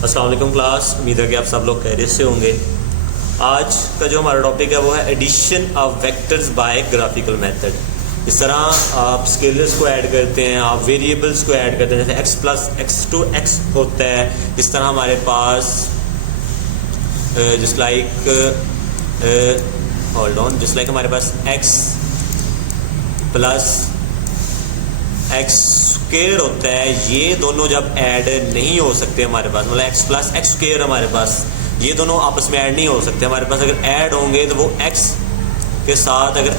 अस्सलाम वालेकुम क्लास, उम्मीद है कि आप सब लोग खैरियत से होंगे। आज का जो हमारा टॉपिक है वो है addition of vectors by graphical method. इस तरह आप स्केलर्स को ऐड करते हैं, आप वेरिएबल्स को ऐड करते हैं, जैसे x plus x two x होता है। इस तरह हमारे पास जस्ट लाइक हमारे पास x प्लस एक्स स्क्वायर होता है। ये दोनों जब ऐड नहीं हो सकते हमारे पास, मतलब x प्लस एक्स स्क्वायर हमारे पास, ये दोनों आपस में ऐड नहीं हो सकते हमारे पास। अगर ऐड होंगे तो वो x के साथ, अगर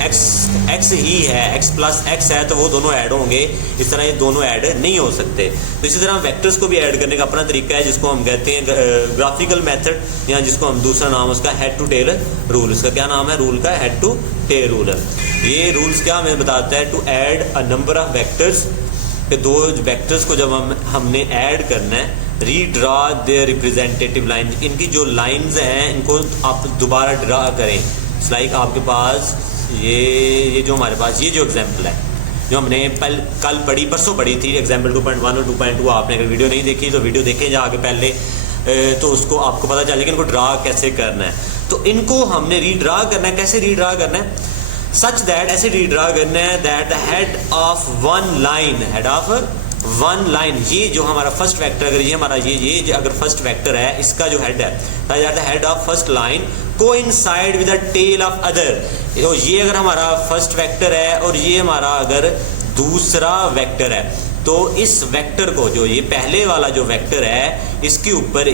x ही है, x प्लस एक्स है, तो वो दोनों ऐड होंगे। इस तरह ये दोनों ऐड नहीं हो सकते। तो इसी तरह वेक्टर्स को भी ऐड करने का अपना तरीका है, जिसको हम कहते हैं ग्राफिकल मेथड, या जिसको हम दूसरा नाम उसका हेड टू टेल रूल। इसका क्या नाम है रूल का? हेड टू टेल रूल है। ये रूल्स क्या हमें बताता है? To add a number of vectors, कि दो वेक्टर्स को जब हमने ऐड करना है, रीड्रा देयर रिप्रेजेंटेटिव लाइन, इनकी जो लाइंस हैं इनको आप दोबारा ड्रा करें। लाइक आपके पास ये जो हमारे पास ये जो एग्जांपल है, जो हमने कल परसों पढ़ी थी, एग्जांपल 2.1 और 2.2। आपने अगर वीडियो नहीं देखी तो वीडियो देखें जाके पहले, तो उसको आपको पता चलेगा कि इनको ड्रा कैसे करना है। तो इनको हमने रीड्रा करना है। कैसे रीड्रा करना है? सच दैट, ऐसे रीड्रा करना है that the head of one line, head of one line, ये जो हमारा फर्स्ट वेक्टर, अगर ये हमारा ये अगर फर्स्ट वेक्टर है, इसका जो हेड है, the head of first line coincide with the tail of other. तो ये अगर हमारा फर्स्ट वेक्टर है और ये हमारा अगर दूसरा वेक्टर है, तो इस वेक्टर को, जो ये पहले वाला जो वेक्टर है, इसके ऊपर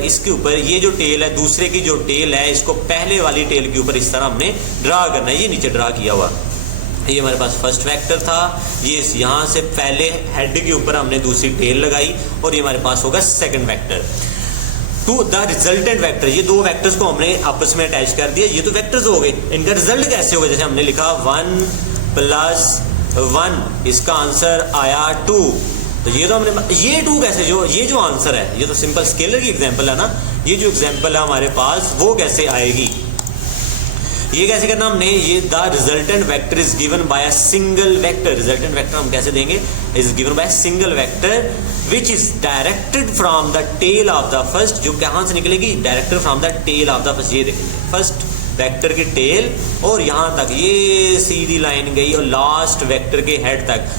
ये जो टेल है, दूसरे की जो टेल है, इसको पहले वाली टेल के ऊपर इस तरह हमने ड्रा करना है। ये नीचे ड्रा किया हुआ, ये हमारे पास फर्स्ट वेक्टर था, ये यहाँ से पहले हेड के ऊपर हमने दूसरी टेल लगाई, और ये हमारे पास होगा second vector. To the resultant vector, ये दो वेक्टर्स को हमने आपस में अटैच कर दिया। ये तो वेक्टर्स हो गए, इनका रिजल्ट कैसे होगा? जैसे हमने लिखा 1 प्लस 1, इसका आंसर आया 2। तो ये तो हमने, ये 2 कैसे, ये जो आंसर है, ये तो सिंपल स्केलर की एग्जांपल है ना। ये जो एग्जांपल है हमारे पास, वो कैसे आएगी? ये कैसे करना हमने? ये the resultant vector is given by a single vector. Resultant vector हम कैसे देंगे? Is given by single vector which is directed from the tail of the first. जो कहाँ से निकलेगी? Directed from the tail of the first. ये देखेंगे first vector की टेल, और यहाँ तक ये सीधी लाइन गई, और लास्ट वेक्टर के हेड तक,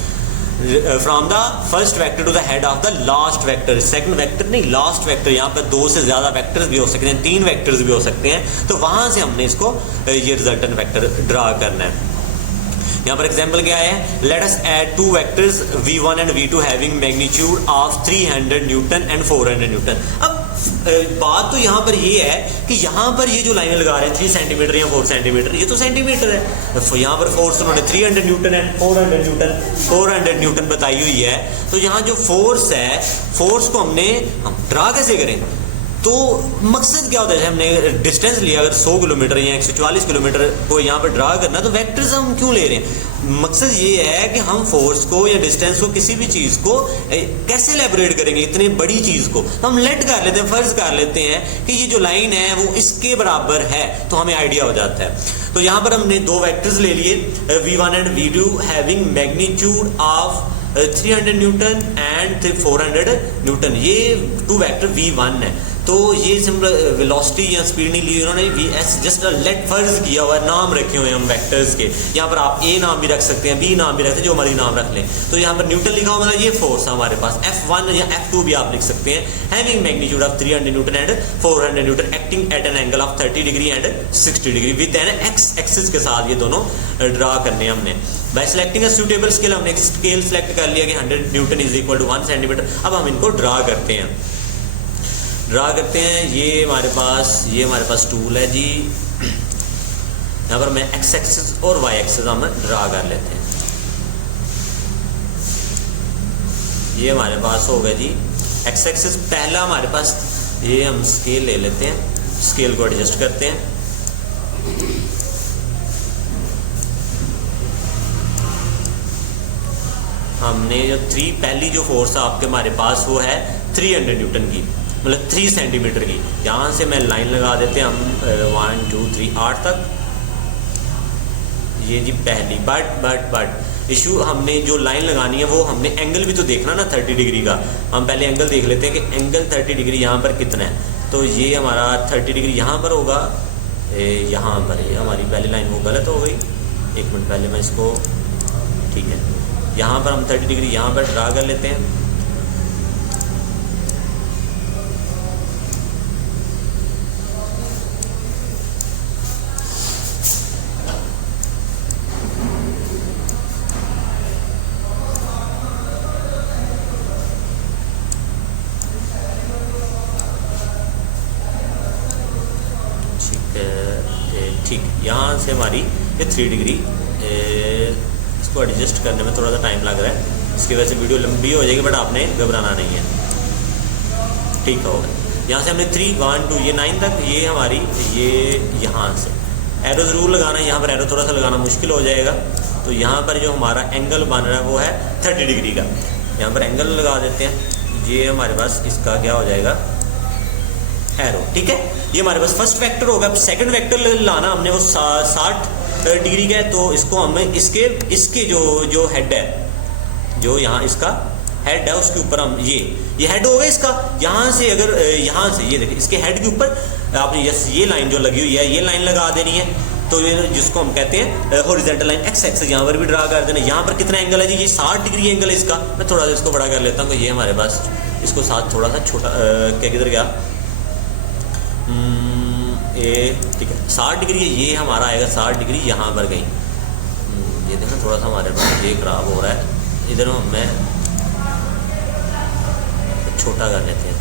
from the first vector to the head of the last vector. Second vector नहीं, लास्ट वेक्टर। यहाँ पर 2 से ज्यादा वेक्टर्स भी हो सकते हैं, 3 वेक्टर्स भी हो सकते हैं। तो वहां से हमने इसको ये रिजल्टेंट वेक्टर ड्रा करना है। यहाँ पर एग्जांपल क्या है? Let us add 2 vectors v1 and v2 having magnitude of 300 newton and 400 Newton. अब बात तो यहाँ पर ये है कि यहाँ पर ये जो लाइनें लगा रहे हैं 3 सेंटीमीटर या 4 सेंटीमीटर, ये तो सेंटीमीटर है। यहाँ पर फोर्स उन्होंने 300 न्यूटन एंड 400 न्यूटन बताई हुई है। तो यहाँ जो फोर्स है, फोर्स को हम ड्रा कैसे करें? तो मकसद क्या होता है? हमने डिस्टेंस लिया, अगर 100 किलोमीटर या 144 किलोमीटर को यहाँ पर ड्रा करना, तो वेक्टर्स हम क्यों ले रहे हैं? मकसद ये है कि हम फोर्स को या डिस्टेंस को, किसी भी चीज को कैसे एलेबोरेट करेंगे, इतनी बड़ी चीज को। तो हम लेट कर लेते हैं, फर्ज कर लेते हैं कि ये जो लाइन है वो इसके बराबर है, तो हमें आइडिया हो जाता है। तो यहाँ पर हमने 2 वेक्टर्स ले लिए, v1 and v2 having magnitude of 300 newton and 400 Newton. ये 2 वेक्टर v1 है। तो ये सिंपल वेलोसिटी या स्पीड नहीं ली उन्होंने, vs जस्ट लेट फर्ज किया हुआ, नाम रखे हुए हम वेक्टर्स के। यहाँ पर आप a नाम भी रख सकते हैं, b नाम भी रख सकते हैं, जो हमारी नाम रख लें। तो यहाँ पर न्यूटन लिखा हुआ, मतलब ये फोर्स है हमारे पास। F1 या F2 भी आप लिख सकते हैं। Having magnitude of 300 newton and 400 newton acting at an angle of 30 degree and 60 degree with an x axis के साथ। ये दोनों ड्रा करने हमने। By selecting a suitable scale, हमने एक स्केल सेलेक्ट कर लिया कि 100 newton is equal to 1 centimetre. अब हम इनको ड्रा करते हैं। ये हमारे पास टूल है जी। यहाँ पर मैं एक्स एक्सिस और वाई एक्सिस हम ड्रा कर लेते हैं। ये हमारे पास हो गया जी एक्स एक्सिस। पहला हमारे पास ये, हम स्केल ले लेते हैं, स्केल को एडजस्ट करते हैं। हमने जो पहली जो फोर्स है आपके हमारे पास, वो है 300 न्यूटन की, मतलब 3 सेंटीमीटर की। यहाँ से मैं लाइन लगा देते हैं हम 1 2 3 8 तक। ये जी पहली, बट इशू हमने जो लाइन लगानी है वो हमने एंगल भी तो देखना ना 30 डिग्री का। हम पहले एंगल देख लेते हैं कि एंगल 30 डिग्री यहाँ पर कितना है। तो ये हमारा 30 डिग्री यहाँ पर होगा, यहाँ पर ये हमारी पहली लाइन वो गलत हो गई। एक मिनट पहले मैं इसको, ठीक है, यहाँ पर हम 30 डिग्री यहाँ पर ड्रा कर लेते हैं। ठीक, यहाँ से हमारी ये 3 डिग्री, इसको एडजस्ट करने में थोड़ा सा टाइम लग रहा है, इसकी वजह से वीडियो लंबी हो जाएगी, बट आपने घबराना नहीं है। ठीक हो गया। यहाँ से हमने 3 1 2 ये 9 तक, ये हमारी ये यहाँ से एरो ज़रूर लगाना है। यहाँ पर एरो थोड़ा सा लगाना मुश्किल हो जाएगा। तो यहाँ पर जो हमारा एंगल बन रहा है वो है 30 डिग्री का। यहाँ पर एंगल लगा देते हैं। ये हमारे पास इसका क्या हो जाएगा, एरो। ठीक है, ये हमारे पास फर्स्ट वेक्टर होगा। अब सेकंड वेक्टर लाना हमने वो 60 डिग्री का है। तो इसको हम इसके जो हेड है, जो यहाँ इसका हेड है उसके ऊपर हम ये हेड होगा इसका। यहाँ से अगर यहाँ से ये देखिए इसके हेड के ऊपर आपने ये लाइन जो लगी हुई है ये लाइन लगा देनी है। तो ये जिसको हम कहते हैं हॉरिजॉन्टल लाइन एक्स एक्सिस यहाँ पर भी ड्रा कर देना। यहाँ पर कितना एंगल है जी, ये 60 डिग्री एंगल है इसका। मैं थोड़ा सा इसको बड़ा कर लेता हूँ। तो ये हमारे पास इसको साथ थोड़ा सा छोटा क्या किधर गया, ठीक है 60 डिग्री है। ये हमारा आएगा 60 डिग्री यहाँ पर गई। ये देखो थोड़ा सा हमारे पास ये खराब हो रहा है, इधर मैं छोटा कर लेते हैं।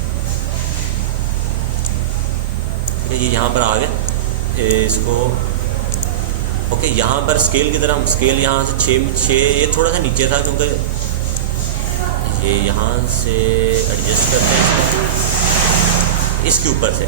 ठीक है, ये यहाँ पर आ गए इसको। ओके, यहाँ पर स्केल की तरह हम स्केल यहाँ से 6 ये थोड़ा सा नीचे था क्योंकि ये यहाँ से एडजस्ट करते हैं इसके ऊपर से।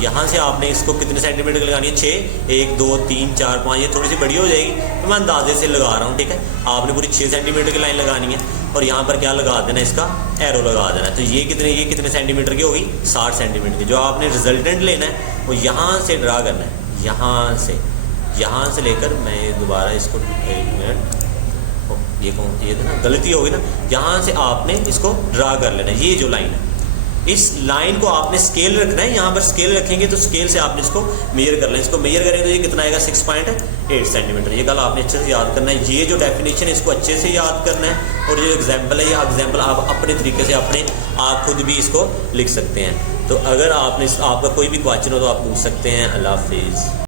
यहाँ से आपने इसको कितने सेंटीमीटर लगानी है, 6 1 2 3 4 5, ये थोड़ी सी बड़ी हो जाएगी तो मैं अंदाजे से लगा रहा हूँ। ठीक है, आपने पूरी 6 सेंटीमीटर की लाइन लगानी है और यहाँ पर क्या लगा देना है, इसका एरो लगा देना है। तो ये कितने सेंटीमीटर की होगी, 60 सेंटीमीटर की। जो आपने रिजल्टेंट लेना है वो यहाँ से ड्रा करना है, यहाँ से लेकर मैं दोबारा इसको 1 मिनट, ये ना गलती होगी ना, यहाँ से आपने इसको ड्रा कर लेना है। ये जो लाइन है इस लाइन को आपने स्केल रखना है। यहाँ पर स्केल रखेंगे तो स्केल से आपने इसको मेजर कर लेना है। इसको मेजर करेंगे तो ये कितना आएगा, 6.8 सेंटीमीटर। ये कल आपने अच्छे से याद करना है। ये जो डेफिनेशन है इसको अच्छे से याद करना है। और जो एग्जाम्पल है ये एग्जाम्पल आप अपने तरीके से आप खुद भी इसको लिख सकते हैं। तो अगर आपका कोई भी क्वेश्चन हो तो आप पूछ सकते हैं। अल्लाह हाफिज़।